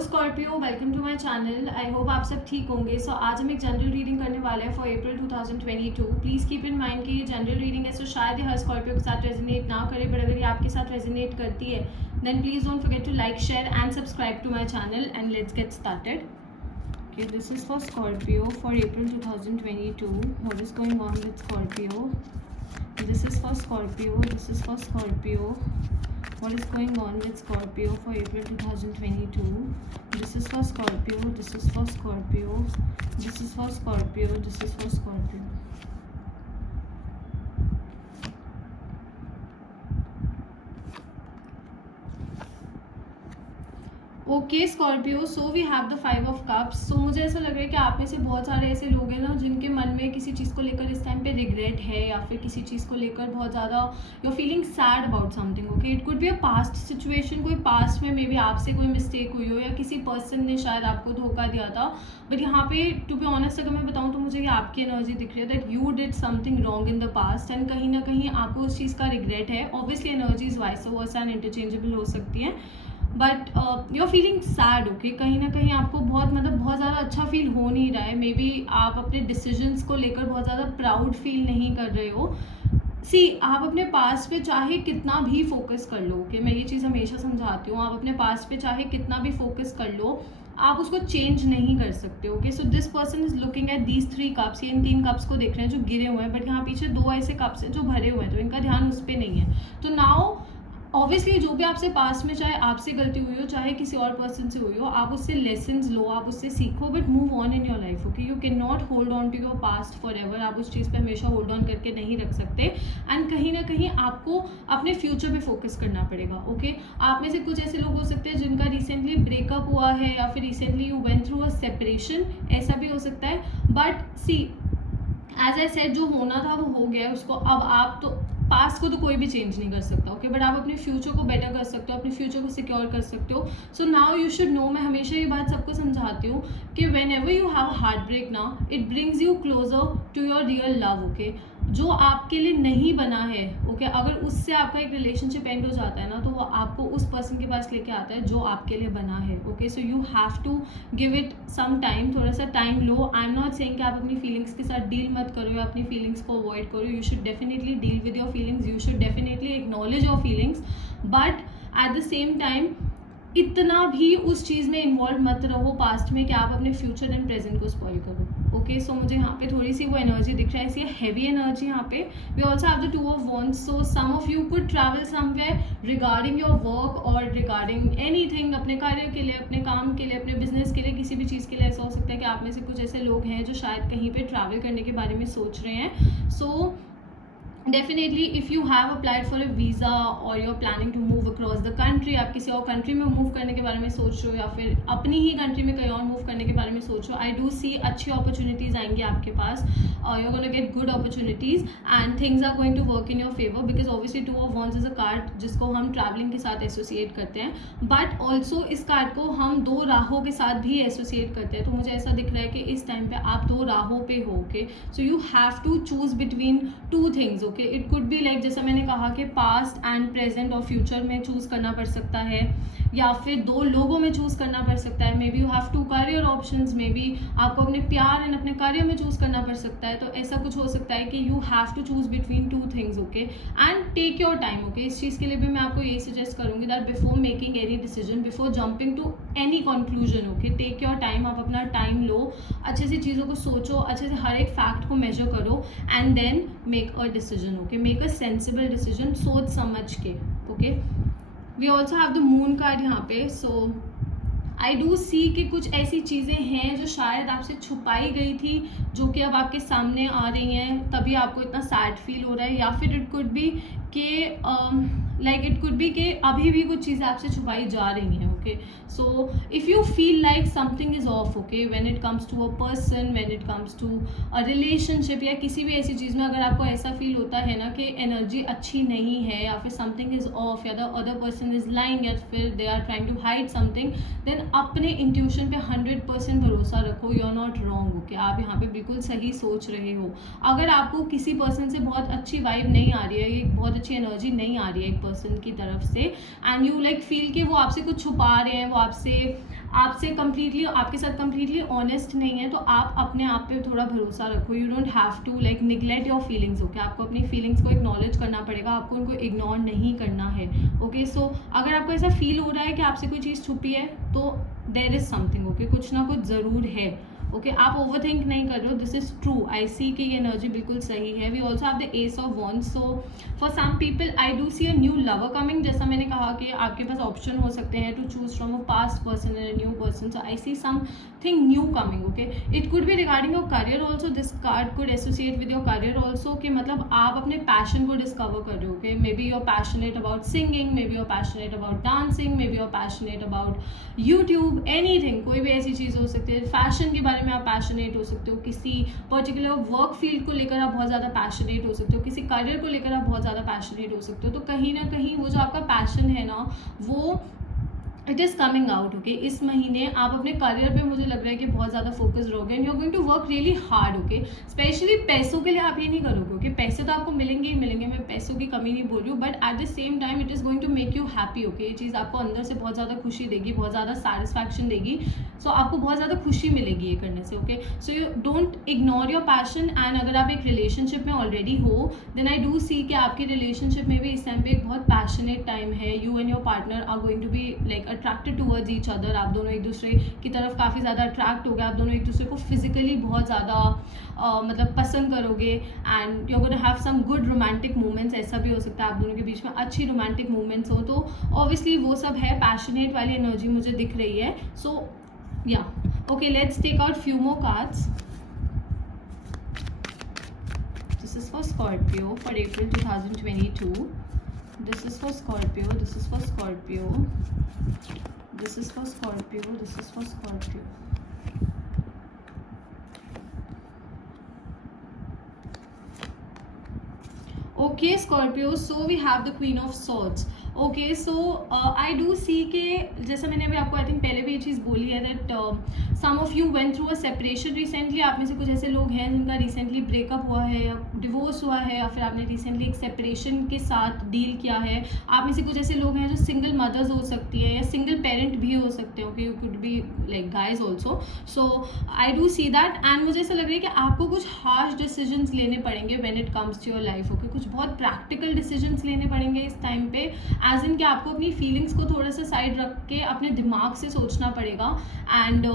Scorpio, welcome to my channel. I hope आप सब ठीक होंगे। आज हम एक जनरल रीडिंग करने वाले हैं for April 2022। Please keep in mind कि ये जनरल रीडिंग है, सो शायद ये हर स्कॉर्पियो के साथ रेजोनेट ना करे, बट अगर ये आपके साथ रेजोनेट करती है then please don't forget to like, share and subscribe to my channel and let's get started. Okay, this is for Scorpio for April 2022. What is going on with Scorpio? This is for Scorpio. This is for Scorpio. What is going on with Scorpio for April 2022? This is for Scorpio. This is for Scorpio. This is for Scorpio. This is for Scorpio. Okay Scorpio, so we have the 5 of cups. So मुझे ऐसा लग रहा है कि आप में से बहुत सारे ऐसे लोग हैं ना जिनके मन में किसी चीज़ को लेकर इस टाइम पे रिग्रेट है, या फिर किसी चीज़ को लेकर बहुत ज़्यादा you feeling sad about something. Okay, it could be a past situation, कोई पास्ट में मे बी आपसे कोई मिस्टेक हुई हो या किसी पर्सन ने शायद आपको धोखा दिया था। बट यहाँ पे टू बी ऑनेस्ट अगर मैं बताऊँ तो मुझे ये आपकी एनर्जी दिख रही है that you did something wrong in the past and कहीं ना कहीं आपको उस चीज़ का रिग्रेट है। Obviously energies vice versa and interchangeable हो सकती हैं, but you are feeling sad. Okay, कहीं ना कहीं आपको बहुत ज़्यादा अच्छा फील हो नहीं रहा है। मे बी आप अपने डिसीजंस को लेकर बहुत ज़्यादा प्राउड फील नहीं कर रहे हो। आप अपने पास्ट पे चाहे कितना भी फोकस कर लो, ओके, मैं ये चीज़ हमेशा समझाती हूँ, आप अपने पास्ट पे चाहे कितना भी फोकस कर लो, आप उसको चेंज नहीं कर सकते। Okay, so this person is looking at these 3 cups. ये इन 3 कप्स को देख रहे हैं जो गिरे हुए हैं, बट यहाँ पीछे 2 ऐसे कप्स हैं जो भरे हुए हैं, तो इनका ध्यान उस पर नहीं है। तो नाउ ऑब्वियसली जो भी आपसे पास्ट में चाहे आपसे गलती हुई हो चाहे किसी और पर्सन से हुई हो, आप उससे लेसन्स लो, आप उससे सीखो, but move on in your life. Okay, you can not hold on to your past for ever. आप उस चीज़ पे हमेशा होल्ड ऑन करके नहीं रख सकते एंड कहीं ना कहीं आपको अपने फ्यूचर पे फोकस करना पड़ेगा। ओके, आप में से कुछ ऐसे लोग हो सकते हैं जिनका रिसेंटली ब्रेकअप हुआ है या फिर recently you went through a separation, ऐसा भी हो सकता है। बट एज आई सेड, जो होना था वो हो गया है, उसको अब आप तो पास्ट को तो कोई भी चेंज नहीं कर सकता। ओके, बट आप अपने फ्यूचर को बेटर कर सकते हो, अपने फ्यूचर को सिक्योर कर सकते हो। So now you should know, मैं हमेशा ये बात सबको समझाती हूँ कि whenever you have heart break ना, it brings you closer to your real love. Okay, जो आपके लिए नहीं बना है, ओके, अगर उससे आपका एक रिलेशनशिप एंड हो जाता है ना, तो वो आपको उस पर्सन के पास लेके आता है जो आपके लिए बना है। Okay, so you have to give it some time, थोड़ा सा टाइम लो। आई एम नॉट सेइंग कि आप अपनी फीलिंग्स के साथ डील मत करो या अपनी फीलिंग्स को अवॉइड करो। You should definitely deal with your feelings, you should definitely acknowledge your feelings, but at the same time इतना भी उस चीज़ में इन्वॉल्व मत रहो पास्ट में कि आप अपने फ्यूचर एंड प्रेजेंट को स्पॉइल करो। ओके, सो मुझे यहाँ पे थोड़ी सी वो एनर्जी दिख रहा है, ऐसी हैवी एनर्जी यहाँ पे। We also have the 2 of wands, so some of you could travel somewhere regarding your work और रिगार्डिंग एनीथिंग, अपने कार्य के लिए, अपने काम के लिए, अपने बिजनेस के लिए, किसी भी चीज़ के लिए। ऐसा हो सकता है कि आप में से कुछ ऐसे लोग हैं जो शायद कहीं पे ट्रैवल करने के बारे में सोच रहे हैं। So definitely if you have applied for a visa और you are planning to move across the country, आप किसी और कंट्री में मूव करने के बारे में सोच रहे हो या फिर अपनी ही कंट्री में कहीं और मूव करने के बारे में सोच रहे हो, आई डू सी अच्छी अपॉर्चुनिटीज़ आएंगी आपके पास। You are gonna get good opportunities and things are going to work in your favour, because obviously 2 of wands is a card जिसको हम ट्रैवलिंग के साथ एसोसिएट करते हैं, बट ऑल्सो इस कार्ड को हम 2 राहों के साथ भी एसोसिएट करते हैं। तो मुझे ऐसा दिख रहा है कि इस टाइम पे आप 2 राहों पे हो। Okay, so you have to choose between 2 things. Okay, it could be like जैसा मैंने कहा कि पास्ट एंड प्रेजेंट और फ्यूचर में चूज करना पड़ सकता है, या फिर 2 लोगों में चूज करना पड़ सकता है। May be you have 2 career options, may be आपको अपने प्यार एंड अपने कार्य में चूज करना पड़ सकता है। तो ऐसा कुछ हो सकता है कि you have to choose between 2 things. Okay, and take your time. Okay, इस चीज़ के लिए भी मैं आपको यही सजेस्ट करूंगी that before making any decision, before jumping to any conclusion, okay, take your time. आप अपना टाइम लो, अच्छे से चीज़ों को सोचो, अच्छे से हर एक फैक्ट को मेजर करो and then make a decision. Okay, make a sensible decision, सोच समझ के। Okay, we also have the moon card यहाँ पे। सो आई डू सी कि कुछ ऐसी चीज़ें हैं जो शायद आपसे छुपाई गई थी, जो कि अब आपके सामने आ रही हैं, तभी आपको इतना सैड फील हो रहा है। या फिर इट कुड बी कि इट कुड बी कि अभी भी कुछ चीज़ें आपसे छुपाई जा रही हैं। Okay, so if you feel like something is off, okay, when it comes to a person, when it comes to a relationship या किसी भी ऐसी चीज़ में अगर आपको ऐसा फील होता है ना कि एनर्जी अच्छी नहीं है या फिर समथिंग इज ऑफ या the other person is lying या फिर they are trying to hide something, then अपने इंट्यूशन पे 100% भरोसा रखो। You are not wrong. Okay, आप यहाँ पे बिल्कुल सही सोच रहे हो। अगर आपको किसी पर्सन से बहुत अच्छी वाइब नहीं आ रही है, एक बहुत अच्छी एनर्जी नहीं आ रही है एक पर्सन की तरफ से, एंड यू लाइक फील कि वो आपसे कुछ छुपा रहे हैं, वो आपसे आपसे कंप्लीटली, आपके साथ कंप्लीटली ऑनेस्ट नहीं है, तो आप अपने आप पे थोड़ा भरोसा रखो. You don't have to like neglect your feelings. Okay, आपको अपनी फीलिंग्स को एक्नॉलेज करना पड़ेगा, आपको उनको इग्नोर नहीं करना है. ओके, सो अगर आपको ऐसा फील हो रहा है कि आपसे कोई चीज़ छुपी है, तो देयर इज समथिंग. ओके, कुछ ना कुछ ज़रूर है. ओके, आप ओवर थिंक नहीं कर रहे हो. This is true. I see कि ये एनर्जी बिल्कुल सही है. We also have the ace of wands. So for some people I do see a new lover coming. जैसा मैंने कहा कि आपके पास ऑप्शन हो सकते हैं to choose from a past person and a new person. So I see something new coming. Okay, it could be regarding your career also. This card could associate with your career also, कि मतलब आप अपने passion को discover कर रहे हो. Okay, maybe you are passionate about singing, maybe you are passionate about dancing, maybe you are passionate about YouTube, anything. कोई भी ऐसी चीज़ हो सकती है. फैशन के बारे में आप पैशनेट हो सकते हो, किसी पर्टिकुलर वर्क फील्ड को लेकर आप बहुत ज़्यादा पैशनेट हो सकते हो, किसी करियर को लेकर आप बहुत ज़्यादा पैशनेट हो सकते हो. तो कहीं ना कहीं वो जो आपका पैशन है ना, वो it is coming out. Okay, इस महीने आप अपने करियर पे मुझे लग रहा है कि बहुत ज़्यादा फोकस रहोगे and you are going to work really hard. Okay, specially पैसों के लिए आप ये नहीं करोगे. ओके, पैसे तो आपको मिलेंगे ही मिलेंगे, मैं पैसों की कमी नहीं बोल रही हूँ, but at the same time it is going to make you happy. Okay, ये चीज़ आपको अंदर से बहुत ज़्यादा खुशी देगी, बहुत ज़्यादा सेटिस्फैक्शन देगी. सो आपको बहुत ज़्यादा खुशी मिलेगी ये करने से. Okay, so you don't ignore your passion. And अगर आप एक रिलेशनशिप में ऑलरेडी हो, देन आई डू सी कि आपकी रिलेशनशिप में भी इस टाइम पे एक बहुत पैशनेट टाइम है. You and your partner are going to be like attracted towards each other. आप दोनों एक दूसरे की तरफ काफ़ी ज़्यादा अट्रैक्ट हो गए. आप दोनों एक दूसरे को फिजिकली बहुत ज़्यादा मतलब पसंद करोगे. And you are gonna have some good romantic moments. ऐसा भी हो सकता है आप दोनों के बीच में अच्छी रोमांटिक मोमेंट्स हो. तो ऑब्वियसली वो सब है, पैशनेट वाली एनर्जी मुझे दिख रही है. सो या okay, let's take out few more cards. This is for Scorpio for April 2022. This is for Scorpio. This is for Scorpio. This is for Scorpio. This is for Scorpio. Okay, Scorpio. So we have the Queen of Swords. Okay, so I do see के जैसा मैंने अभी आपको I think पहले भी ये चीज़ बोली है that some of you went through a separation recently. आप में से कुछ ऐसे लोग हैं जिनका रिसेंटली ब्रेकअप हुआ है या डिवोर्स हुआ है, या फिर आपने रिसेंटली एक सेपरेशन के साथ डील किया है. आप में से कुछ ऐसे लोग हैं जो सिंगल मदर्स हो सकती है या सिंगल पेरेंट भी हो सकते हो. You could be like guys also. So I do see that. And मुझे ऐसा लग रहा है कि आपको कुछ हार्श डिसीजंस लेने पड़ेंगे when it comes to your life. Okay, कुछ बहुत प्रैक्टिकल डिसीजंस लेने पड़ेंगे इस टाइम पे. एज इन कि आपको अपनी फीलिंग्स को थोड़ा सा साइड रख के अपने दिमाग से सोचना पड़ेगा. एंड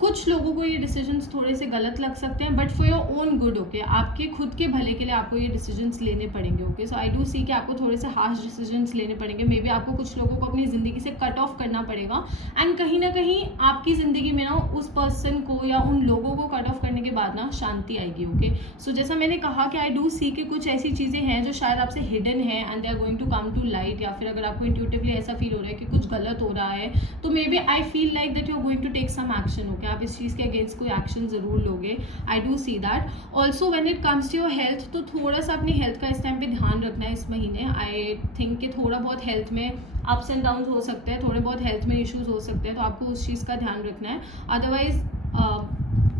कुछ लोगों को ये डिसीजंस थोड़े से गलत लग सकते हैं, but for your own good. Okay, आपके खुद के भले के लिए आपको ये डिसीजंस लेने पड़ेंगे. ओके, सो आई डू सी कि आपको थोड़े से हार्श डिसीजंस लेने पड़ेंगे. मे बी आपको कुछ लोगों को अपनी ज़िंदगी से कट ऑफ करना पड़ेगा. एंड कहीं ना कहीं आपकी ज़िंदगी में ना उस पर्सन को या उन लोगों को कट ऑफ करने के बाद ना शांति आएगी. ओके, सो जैसा मैंने कहा कि आई डू सी कि कुछ ऐसी चीज़ें हैं जो शायद आपसे हिडन है and they are going to come to light. या फिर अगर आपको इंट्यूटिवली ऐसा फील हो रहा है कि कुछ गलत हो रहा है, तो maybe I feel like that you are going to take some action. Okay, आप इस चीज़ के अगेंस्ट कोई एक्शन ज़रूर लोगे. I do see that. Also when it comes to your health, तो थोड़ा सा अपनी हेल्थ का इस टाइम पे ध्यान रखना है इस महीने. आई थिंक कि थोड़ा बहुत हेल्थ में अप्स एंड डाउन्स हो सकते हैं, थोड़े बहुत हेल्थ में इश्यूज हो सकते हैं, तो आपको उस चीज़ का ध्यान रखना है. Otherwise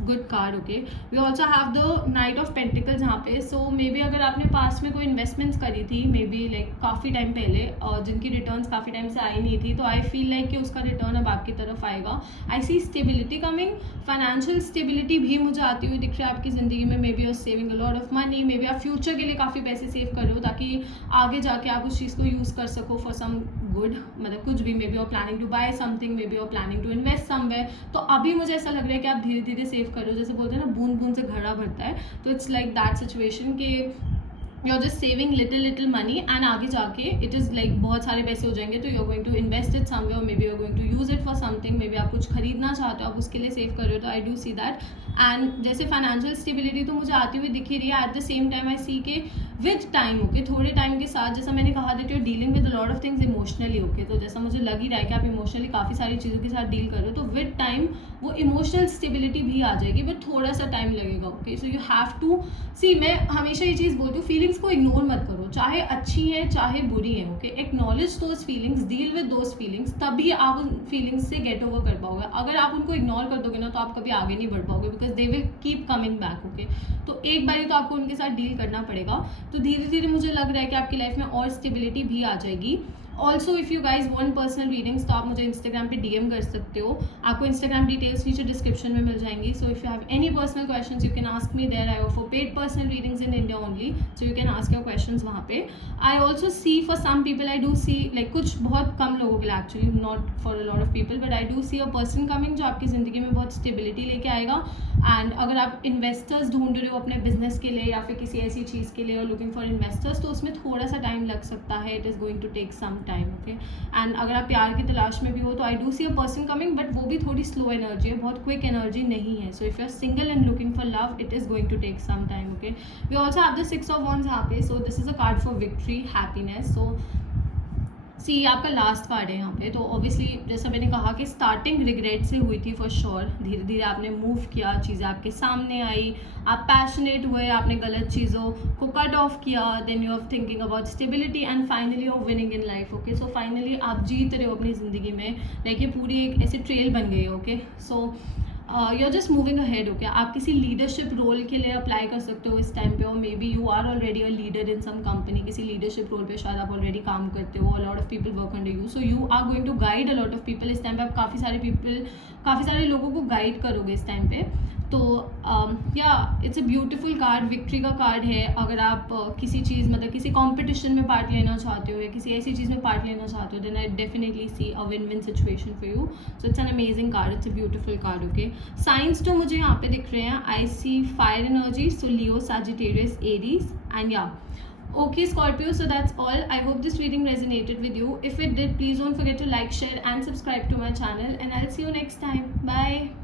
good card. Okay, we also have the knight of pentacles यहाँ पे. सो मे बी अगर आपने पास्ट में कोई इन्वेस्टमेंट्स करी थी मे बी लाइक काफ़ी टाइम पहले और जिनकी रिटर्न्स काफ़ी टाइम से आई नहीं थी, तो आई फील लाइक कि उसका रिटर्न अब आपकी तरफ आएगा. आई सी स्टेबिलिटी कमिंग. फाइनेंशियल स्टेबिलिटी भी मुझे आती हुई दिख रही है आपकी ज़िंदगी में. Maybe are saving a lot of money, maybe आप फ्यूचर के लिए काफ़ी पैसे सेव कर रहे हो ताकि आगे जाके आप उस चीज़ को यूज़ कर सको फॉर सम गुड. मतलब कुछ भी, maybe are planning to buy something, maybe are planning to invest somewhere. तो अभी मुझे ऐसा लग रहा है कि आप धीरे धीरे सेव कर रहे हो. जैसे बोलते हैं ना, बूंद बूंद से घड़ा भरता है. तो इट्स लाइक दैट सिचुएशन कि you are just saving little money and आगे जाके इट इज़ लाइक बहुत सारे पैसे हो जाएंगे, तो you are going to invest it somewhere, maybe you are going to use it for something. Maybe आप कुछ खरीदना चाहते हो, आप उसके लिए सेव कर रहे हो. तो I do see that. And जैसे फाइनेंशियल स्टेबिलिटी तो मुझे आती हुई दिख ही रही है. At the same time I see के विद टाइम, ओके, थोड़े टाइम के साथ, जैसा मैंने कहा that you are dealing with lot of things emotionally. Okay, तो जैसा मुझे लग ही रहा है कि आप इमोशनली काफ़ी सारी चीज़ों के साथ डील कर रहे हो, तो विद टाइम वो इमोशनल स्टेबिलिटी भी आ जाएगी, बट थोड़ा सा टाइम लगेगा. Okay, so you have to see. मैं हमेशा ये चीज़ बोलती हूँ, फीलिंग्स को इग्नोर मत करो, चाहे अच्छी है चाहे बुरी है. Okay, acknowledge those feelings, deal with those feelings, तभी आप उन फीलिंग्स से गेट ओवर कर पाओगे. अगर आप उनको इग्नोर कर दोगे ना, तो आप कभी आगे नहीं बढ़ पाओगे, because they will keep coming back. Okay, तो एक बारी तो आपको उनके साथ डील करना पड़ेगा. तो धीरे धीरे मुझे लग रहा है कि आपकी लाइफ में और स्टेबिलिटी भी आ जाएगी. Also if you guys want personal readings तो आप मुझे इंस्टाग्राम पे डीएम कर सकते हो, आपको इंस्टाग्राम डिटेल्स नीचे डिस्क्रिप्शन में मिल जाएंगी. So if you have any personal questions you can ask me there. I offer paid personal readings in India only, so you can ask your questions वहाँ पे. I also see for some people, I do see like कुछ बहुत कम लोगों के लिए actually, not for a lot of people, but I do see a person coming जो आपकी ज़िंदगी में बहुत स्टेबिलिटी लेके आएगा. एंड अगर आप इन्वेस्टर्स ढूंढ रहे हो अपने बिजनेस के लिए या फिर किसी ऐसी चीज़ के लिए और लुकिंग फॉर इन्वेस्टर्स, तो उसमें थोड़ा सा टाइम लग सकता है. It is going to take some time. Okay. And अगर आप प्यार की तलाश में भी हो तो I do see a person coming, but वो भी थोड़ी स्लो एनर्जी है, बहुत क्विक एनर्जी नहीं है. So if you are single and looking for love, it is going to take some time. Okay. We also have the 6 of wands यहाँ पे. So this is a card for victory, happiness. So see आपका last card है यहाँ पे. तो obviously जैसा मैंने कहा कि स्टार्टिंग रिग्रेट से हुई थी फॉर श्योर. धीरे धीरे आपने मूव किया, चीज़ें आपके सामने आई, आप पैशनेट हुए, आपने गलत चीज़ों को कट ऑफ किया. Then you are thinking about stability and finally you are winning in life. Okay. So finally आप जीत रहे हो अपनी ज़िंदगी में. लाइक ये पूरी एक ऐसे ट्रेल बन गई है. Okay. So you are just moving ahead. Okay. आप किसी लीडरशिप रोल के लिए अप्लाई कर सकते हो इस टाइम पे, और maybe you are already a leader in some company. किसी लीडरशिप रोल पे शायद आप ऑलरेडी काम करते हो. A lot of people work under you, so you are going to guide a lot of people. इस टाइम पे आप काफ़ी सारे लोगों को गाइड करोगे इस टाइम पे. तो या it's a beautiful card. Victory का कार्ड है. अगर आप किसी चीज़ मतलब किसी कॉम्पिटिशन में पार्ट लेना चाहते हो या किसी ऐसी चीज़ में पार्ट लेना चाहते हो, then I definitely see a win win situation for you. So it's an amazing card. It's a beautiful card. Okay. Signs जो मुझे यहाँ पे दिख रहे हैं, I see fire energy. So Leo, Sagittarius, Aries and या okay Scorpio. So that's all. I hope this reading resonated with you. If it did, please don't forget to like, share and subscribe to my channel, and I'll see you next time. Bye.